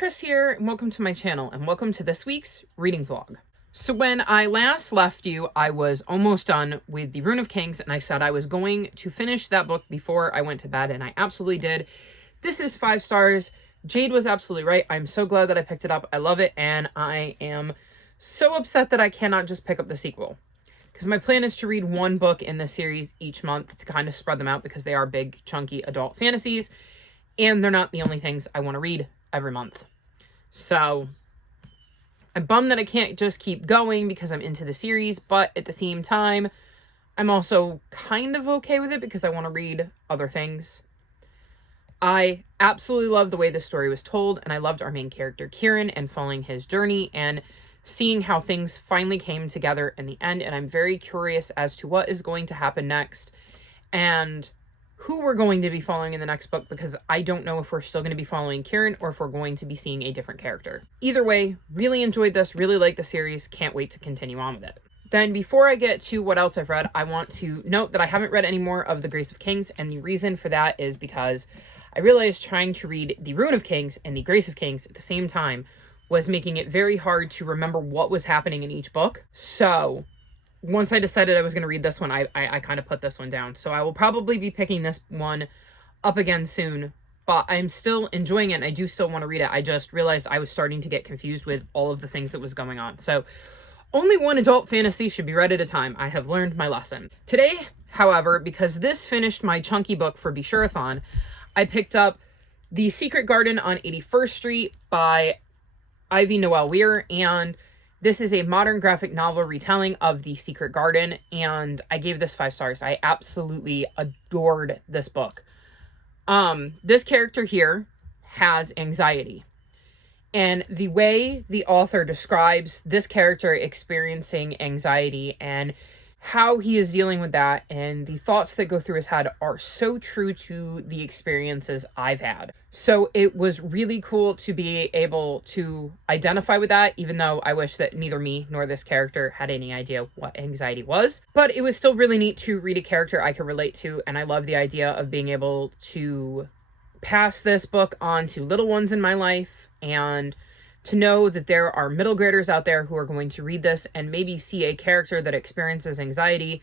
Chris here, and welcome to my channel, and welcome to this week's reading vlog. So when I last left you, I was almost done with The Rune of Kings, and I said I was going to finish that book before I went to bed, and I absolutely did. This is 5 stars. Jade was absolutely right. I'm so glad that I picked it up. I love it, and I am so upset that I cannot just pick up the sequel. Because my plan is to read one book in the series each month to kind of spread them out, because they are big, chunky adult fantasies, and they're not the only things I want to read every month. So I'm bummed that I can't just keep going because I'm into the series, but at the same time, I'm also kind of okay with it because I want to read other things. I absolutely love the way this story was told, and I loved our main character, Kieran, and following his journey and seeing how things finally came together in the end, and I'm very curious as to what is going to happen next and who we're going to be following in the next book, because I don't know if we're still going to be following Kieran or if we're going to be seeing a different character. Either way, really enjoyed this, really like the series, can't wait to continue on with it. Then before I get to what else I've read, I want to note that I haven't read any more of The Grace of Kings, and the reason for that is because I realized trying to read The Rune of Kings and The Grace of Kings at the same time was making it very hard to remember what was happening in each book. So once I decided I was going to read this one, I kind of put this one down. So I will probably be picking this one up again soon, but I'm still enjoying it, and I do still want to read it. I just realized I was starting to get confused with all of the things that was going on. So only one adult fantasy should be read at a time. I have learned my lesson. Today, however, because this finished my chunky book for Bishurathon, I picked up The Secret Garden on 81st Street by Ivy Noel Weir, and this is a modern graphic novel retelling of The Secret Garden, and I gave this 5 stars. I absolutely adored this book. This character here has anxiety, and the way the author describes this character experiencing anxiety and how he is dealing with that and the thoughts that go through his head are so true to the experiences I've had. So it was really cool to be able to identify with that, even though I wish that neither me nor this character had any idea what anxiety was. But it was still really neat to read a character I could relate to, and I love the idea of being able to pass this book on to little ones in my life, and to know that there are middle graders out there who are going to read this and maybe see a character that experiences anxiety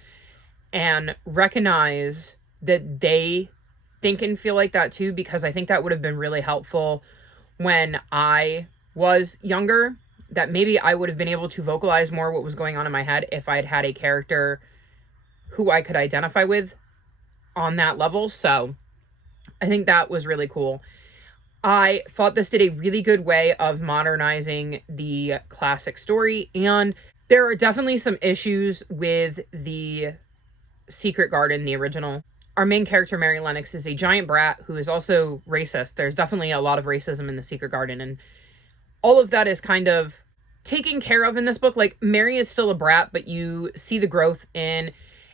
and recognize that they think and feel like that too, because I think that would have been really helpful when I was younger, that maybe I would have been able to vocalize more what was going on in my head if I'd had a character who I could identify with on that level. So I think that was really cool. I thought this did a really good way of modernizing the classic story, and there are definitely some issues with The Secret Garden, the original. Our main character, Mary Lennox, is a giant brat who is also racist. There's definitely a lot of racism in The Secret Garden, and all of that is kind of taken care of in this book. Like, Mary is still a brat, but you see the growth in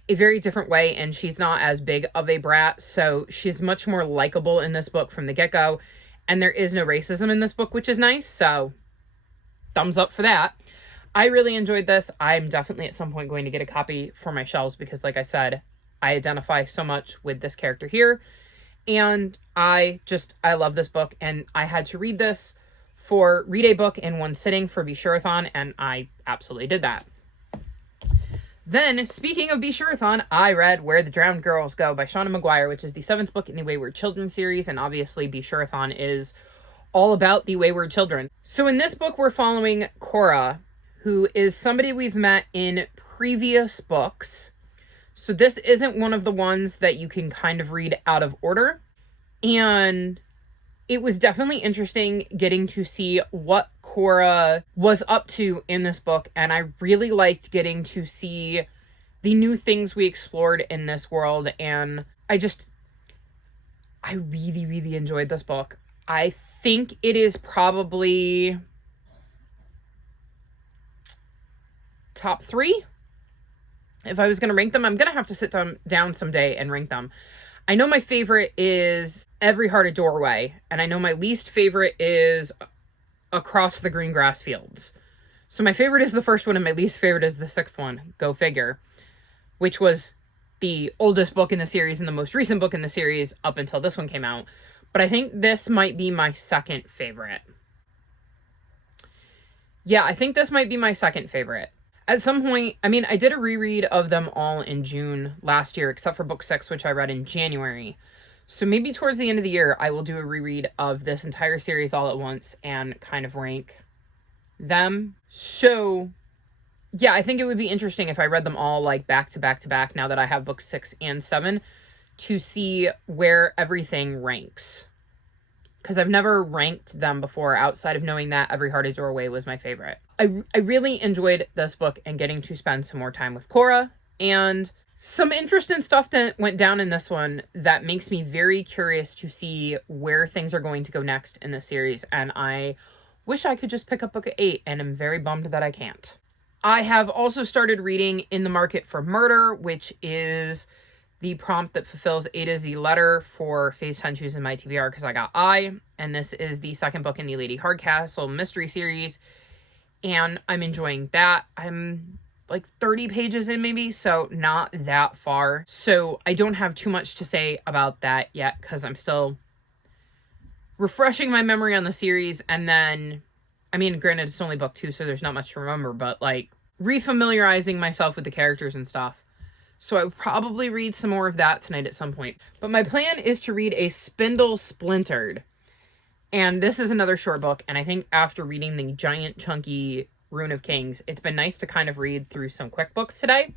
a very different way, and she's not as big of a brat, so she's much more likable in this book from the get-go. And there is no racism in this book, which is nice, so thumbs up for that. I really enjoyed this. I'm definitely at some point going to get a copy for my shelves because, like I said, I identify so much with this character here. And I love this book, and I had to read a book in one sitting for Bishurathon, and I absolutely did that. Then, speaking of Bishurathon, I read Where the Drowned Girls Go by Shauna Maguire, which is the 7th book in the Wayward Children series, and obviously Bishurathon is all about the wayward children. So in this book, we're following Cora, who is somebody we've met in previous books. So this isn't one of the ones that you can kind of read out of order. And it was definitely interesting getting to see what Cora was up to in this book, and I really liked getting to see the new things we explored in this world, and I really, really enjoyed this book. I think it is probably top 3. If I was going to rank them, I'm going to have to sit down someday and rank them. I know my favorite is Every Heart a Doorway, and I know my least favorite is Across the Green Grass Fields. So my favorite is the first one, and my least favorite is the 6th one, Go Figure, which was the oldest book in the series and the most recent book in the series up until this one came out. But I think this might be my second favorite. Yeah, I think this might be my second favorite. At some point, I mean, I did a reread of them all in June last year, except for book 6, which I read in January. So maybe towards the end of the year, I will do a reread of this entire series all at once and kind of rank them. So, yeah, I think it would be interesting if I read them all like back to back to back now that I have book 6 and 7 to see where everything ranks. Because I've never ranked them before outside of knowing that Every Heart a Doorway was my favorite. I really enjoyed this book and getting to spend some more time with Cora, and some interesting stuff that went down in this one that makes me very curious to see where things are going to go next in this series, and I wish I could just pick up book 8, and I'm very bummed that I can't. I have also started reading In the Market for Murder, which is the prompt that fulfills A to Z letter for Phase 10 Choose in my TBR because I got I, and this is the second book in the Lady Hardcastle mystery series, and I'm enjoying that. I'm like 30 pages in maybe, so not that far. So I don't have too much to say about that yet because I'm still refreshing my memory on the series, and then, I mean, granted, it's only book 2, so there's not much to remember, but like refamiliarizing myself with the characters and stuff. So I will probably read some more of that tonight at some point. But my plan is to read A Spindle Splintered. And this is another short book. And I think after reading the giant chunky Rune of Kings, it's been nice to kind of read through some quick books today.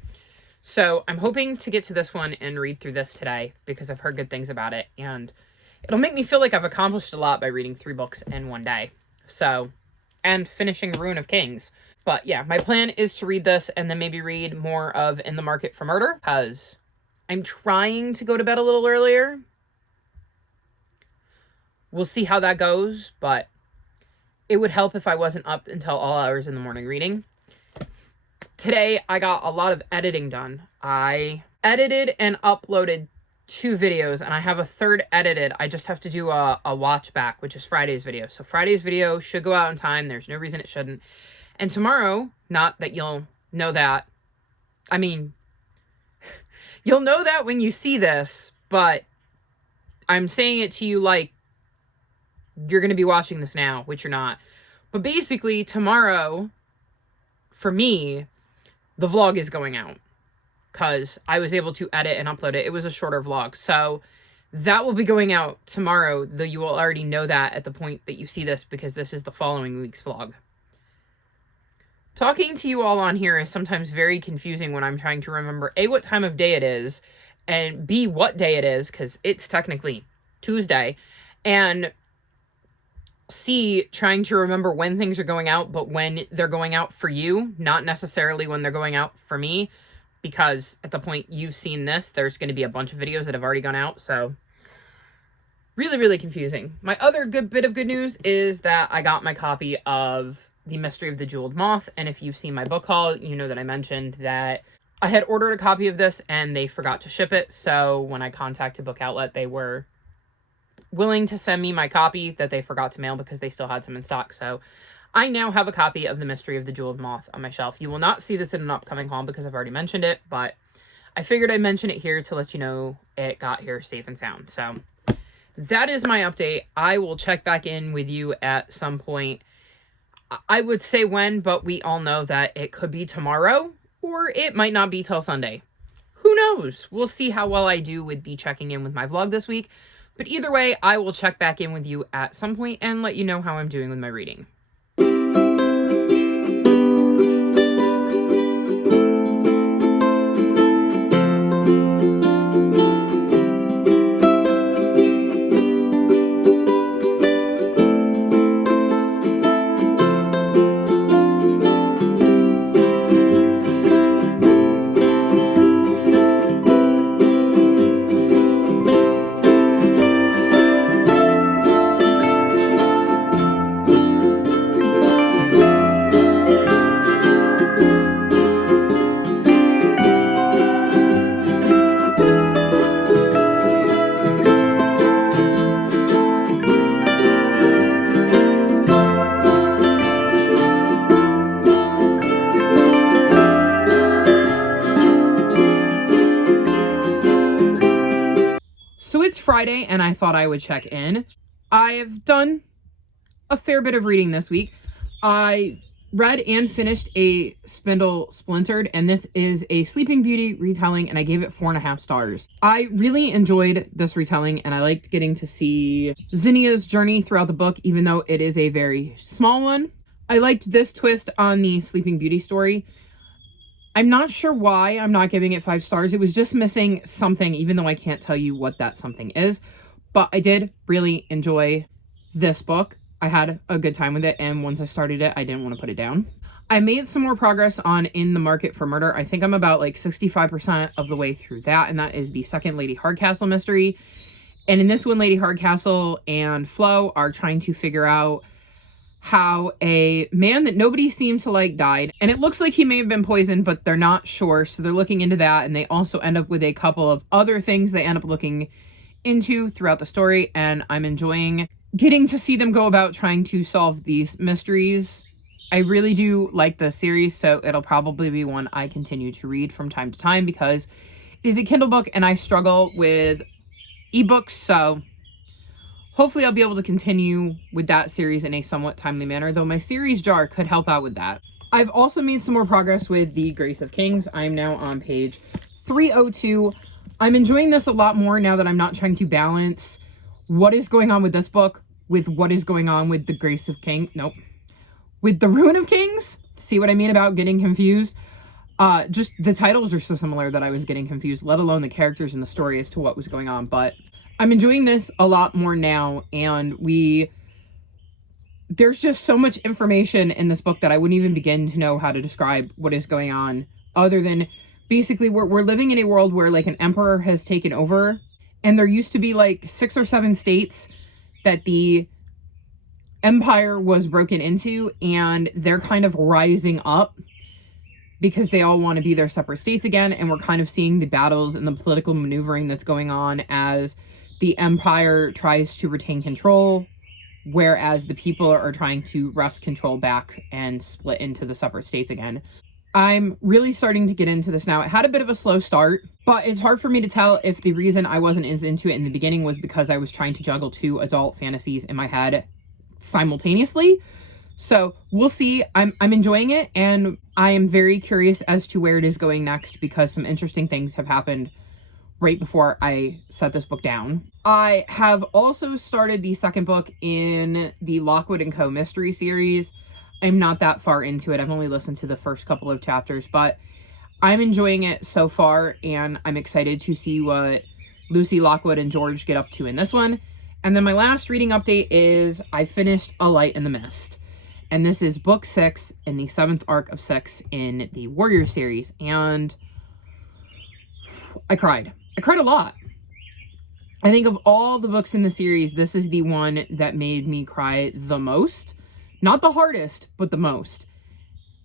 So I'm hoping to get to this one and read through this today because I've heard good things about it. And it'll make me feel like I've accomplished a lot by reading 3 books in one day. So, and finishing Rune of Kings. But yeah, my plan is to read this and then maybe read more of In the Market for Murder because I'm trying to go to bed a little earlier. We'll see how that goes, but it would help if I wasn't up until all hours in the morning reading. Today, I got a lot of editing done. I edited and uploaded 2 videos, and I have a third edited. I just have to do a watch back, which is Friday's video. So Friday's video should go out in time. There's no reason it shouldn't. And tomorrow, not that you'll know that, I mean, you'll know that when you see this, but I'm saying it to you like you're going to be watching this now, which you're not. But basically, tomorrow, for me, the vlog is going out because I was able to edit and upload it. It was a shorter vlog. So that will be going out tomorrow, though you will already know that at the point that you see this because this is the following week's vlog. Talking to you all on here is sometimes very confusing when I'm trying to remember A, what time of day it is, and B, what day it is, because it's technically Tuesday, and C, trying to remember when things are going out, but when they're going out for you, not necessarily when they're going out for me, because at the point you've seen this, there's going to be a bunch of videos that have already gone out, so really, really confusing. My other good bit of good news is that I got my copy of The Mystery of the Jeweled Moth, and if you've seen my book haul, you know that I mentioned that I had ordered a copy of this and they forgot to ship it, so when I contacted Book Outlet, they were willing to send me my copy that they forgot to mail because they still had some in stock, so I now have a copy of The Mystery of the Jeweled Moth on my shelf. You will not see this in an upcoming haul because I've already mentioned it, but I figured I'd mention it here to let you know it got here safe and sound, so that is my update. I will check back in with you at some point. I would say when, but we all know that it could be tomorrow or it might not be till Sunday. Who knows? We'll see how well I do with the checking in with my vlog this week. But either way, I will check back in with you at some point and let you know how I'm doing with my reading. So it's Friday, and I thought I would check in. I've done a fair bit of reading this week. I read and finished A Spindle Splintered, and this is a Sleeping Beauty retelling, and I gave it 4.5 stars. I really enjoyed this retelling, and I liked getting to see Zinnia's journey throughout the book, even though it is a very small one. I liked this twist on the Sleeping Beauty story. I'm not sure why I'm not giving it 5 stars. It was just missing something, even though I can't tell you what that something is. But I did really enjoy this book. I had a good time with it, and once I started it, I didn't want to put it down. I made some more progress on In the Market for Murder. I think I'm about like 65% of the way through that, and that is the second Lady Hardcastle mystery. And in this one, Lady Hardcastle and Flo are trying to figure out how a man that nobody seemed to like died. And it looks like he may have been poisoned, but they're not sure. So they're looking into that, and they also end up with a couple of other things they end up looking into throughout the story. And I'm enjoying getting to see them go about trying to solve these mysteries. I really do like the series, so it'll probably be one I continue to read from time to time because it is a Kindle book and I struggle with ebooks, so hopefully I'll be able to continue with that series in a somewhat timely manner, though my series jar could help out with that. I've also made some more progress with The Grace of Kings. I'm now on page 302. I'm enjoying this a lot more now that I'm not trying to balance what is going on with this book with what is going on with The Grace of King. Nope. With The Ruin of Kings. See what I mean about getting confused? Just the titles are so similar that I was getting confused, let alone the characters and the story as to what was going on. But I'm enjoying this a lot more now, and there's just so much information in this book that I wouldn't even begin to know how to describe what is going on, other than basically we're living in a world where like an emperor has taken over, and there used to be like 6 or 7 states that the empire was broken into, and they're kind of rising up because they all want to be their separate states again, and we're kind of seeing the battles and the political maneuvering that's going on as the empire tries to retain control, whereas the people are trying to wrest control back and split into the separate states again. I'm really starting to get into this now. It had a bit of a slow start, but it's hard for me to tell if the reason I wasn't as into it in the beginning was because I was trying to juggle 2 adult fantasies in my head simultaneously. So we'll see. I'm enjoying it, and I am very curious as to where it is going next because some interesting things have happened right before I set this book down. I have also started the second book in the Lockwood & Co. mystery series. I'm not that far into it. I've only listened to the first couple of chapters, but I'm enjoying it so far, and I'm excited to see what Lucy Lockwood and George get up to in this one. And then my last reading update is I finished A Light in the Mist. And this is book 6 in the 7th arc of 6 in the Warrior series. And I cried. I cried a lot. I think of all the books in the series, this is the one that made me cry the most. Not the hardest, but the most.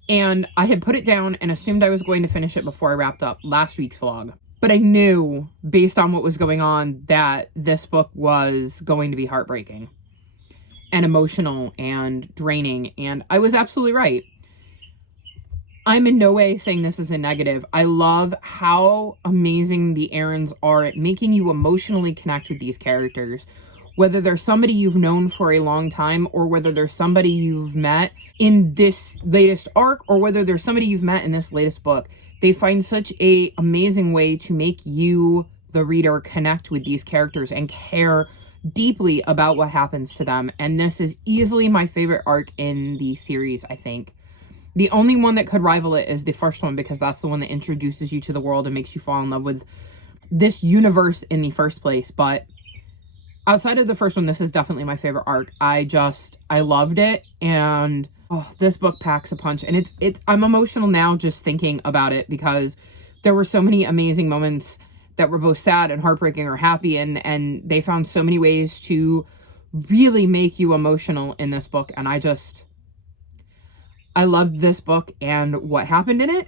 And I had put it down and assumed I was going to finish it before I wrapped up last week's vlog. But I knew, based on what was going on, that this book was going to be heartbreaking and emotional and draining. And I was absolutely right. I'm in no way saying this is a negative. I love how amazing the Aarons are at making you emotionally connect with these characters. Whether they're somebody you've known for a long time, or whether they're somebody you've met in this latest arc, or whether there's somebody you've met in this latest book. They find such an amazing way to make you, the reader, connect with these characters and care deeply about what happens to them. And this is easily my favorite arc in the series, I think. The only one that could rival it is the first one, because that's the one that introduces you to the world and makes you fall in love with this universe in the first place. But outside of the first one, this is definitely my favorite arc. I loved it, and this book packs a punch. And I'm emotional now just thinking about it, because there were so many amazing moments that were both sad and heartbreaking or happy, and they found so many ways to really make you emotional in this book. And I loved this book and what happened in it.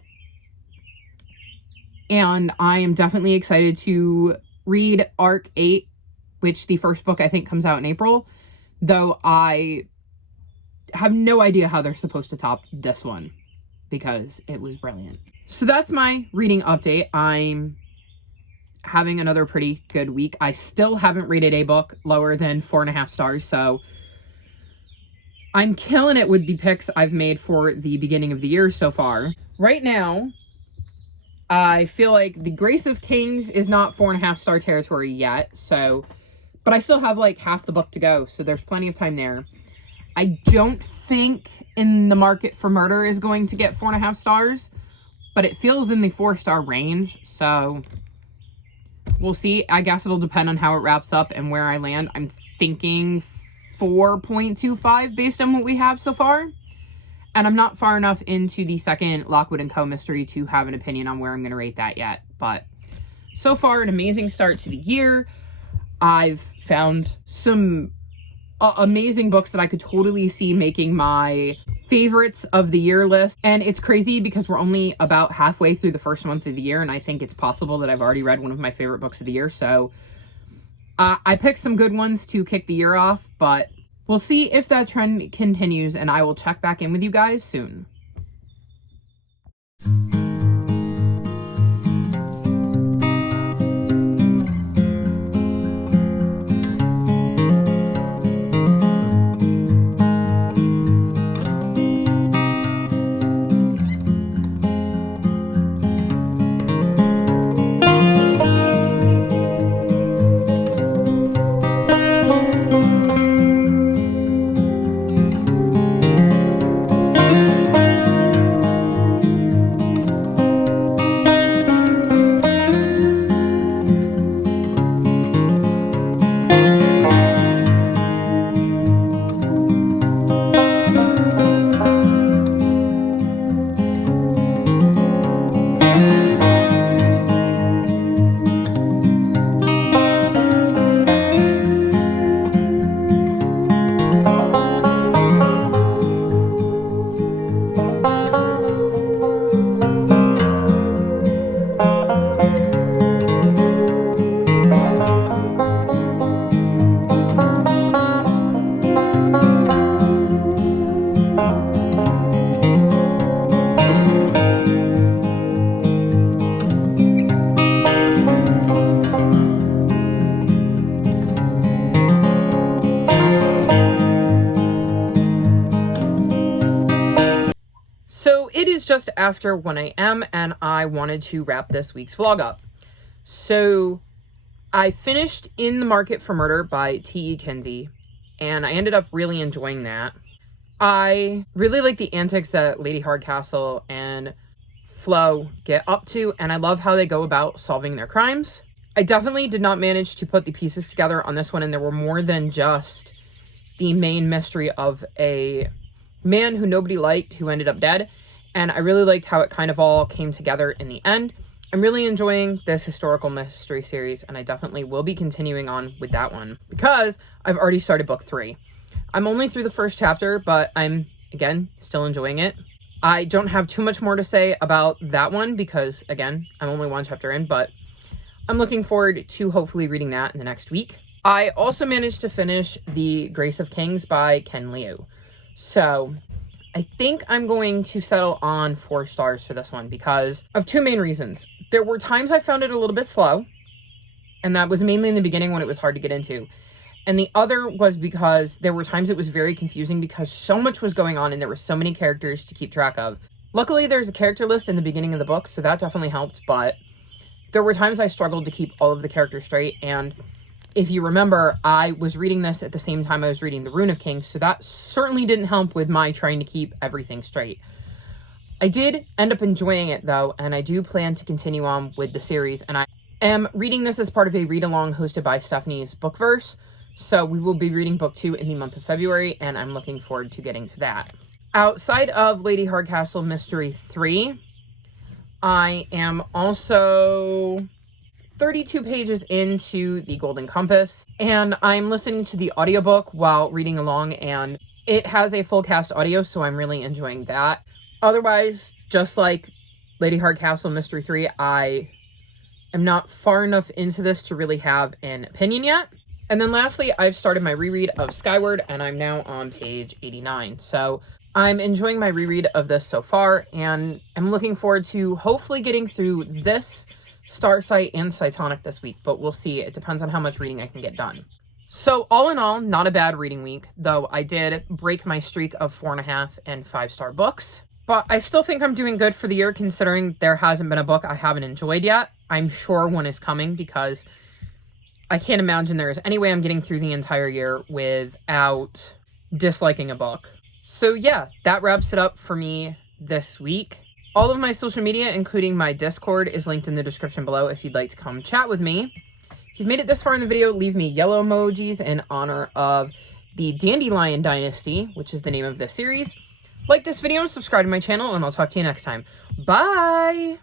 And I am definitely excited to read Arc 8, which the first book I think comes out in April, though I have no idea how they're supposed to top this one because it was brilliant. So that's my reading update. I'm having another pretty good week. I still haven't rated a book lower than 4.5 stars, so I'm killing it with the picks I've made for the beginning of the year so far. Right now, I feel like the Grace of Kings is not 4.5 star territory yet, so, but I still have like half the book to go, so there's plenty of time there. I don't think In the Market for Murder is going to get 4.5 stars, but it feels in the 4-star range, so we'll see. I guess it'll depend on how it wraps up and where I land. I'm thinking 4.25 based on what we have so far. And I'm not far enough into the second Lockwood & Co. mystery to have an opinion on where I'm going to rate that yet. But so far, an amazing start to the year. I've found some amazing books that I could totally see making my favorites of the year list. And it's crazy because we're only about halfway through the first month of the year, and I think it's possible that I've already read one of my favorite books of the year. So I picked some good ones to kick the year off, but we'll see if that trend continues, and I will check back in with you guys soon. So it is just after 1 a.m. and I wanted to wrap this week's vlog up. So I finished In the Market for Murder by T.E. Kinsey, and I ended up really enjoying that. I really like the antics that Lady Hardcastle and Flo get up to, and I love how they go about solving their crimes. I definitely did not manage to put the pieces together on this one, and there were more than just the main mystery of a man who nobody liked who ended up dead, and I really liked how it kind of all came together in the end. I'm really enjoying this historical mystery series, and I definitely will be continuing on with that one because I've already started book 3. I'm only through the first chapter, but I'm, again, still enjoying it. I don't have too much more to say about that one because, again, I'm only 1 chapter in, but I'm looking forward to hopefully reading that in the next week. I also managed to finish The Grace of Kings by Ken Liu. So I think I'm going to settle on 4 stars for this one because of 2 main reasons. There were times I found it a little bit slow, and that was mainly in the beginning when it was hard to get into. And the other was because there were times it was very confusing because so much was going on and there were so many characters to keep track of. Luckily, there's a character list in the beginning of the book, so that definitely helped, but there were times I struggled to keep all of the characters straight, and if you remember, I was reading this at the same time I was reading The Rune of Kings, so that certainly didn't help with my trying to keep everything straight. I did end up enjoying it, though, and I do plan to continue on with the series, and I am reading this as part of a read-along hosted by Stephanie's Bookverse, so we will be reading book 2 in the month of February, and I'm looking forward to getting to that. Outside of Lady Hardcastle Mystery 3, I am also 32 pages into The Golden Compass, and I'm listening to the audiobook while reading along, and it has a full cast audio, so I'm really enjoying that. Otherwise, just like Lady Hardcastle Mystery 3, I am not far enough into this to really have an opinion yet. And then lastly, I've started my reread of Skyward, and I'm now on page 89. So I'm enjoying my reread of this so far, and I'm looking forward to hopefully getting through this, Starsight, and Cytonic this week, but we'll see. It depends on how much reading I can get done. So all in all, not a bad reading week, though I did break my streak of 4.5 and 5-star books. But I still think I'm doing good for the year, considering there hasn't been a book I haven't enjoyed yet. I'm sure one is coming, because I can't imagine there is any way I'm getting through the entire year without disliking a book. So yeah, that wraps it up for me this week. All of my social media, including my Discord, is linked in the description below if you'd like to come chat with me. If you've made it this far in the video, leave me yellow emojis in honor of the Dandelion Dynasty, which is the name of this series. Like this video, subscribe to my channel, and I'll talk to you next time. Bye!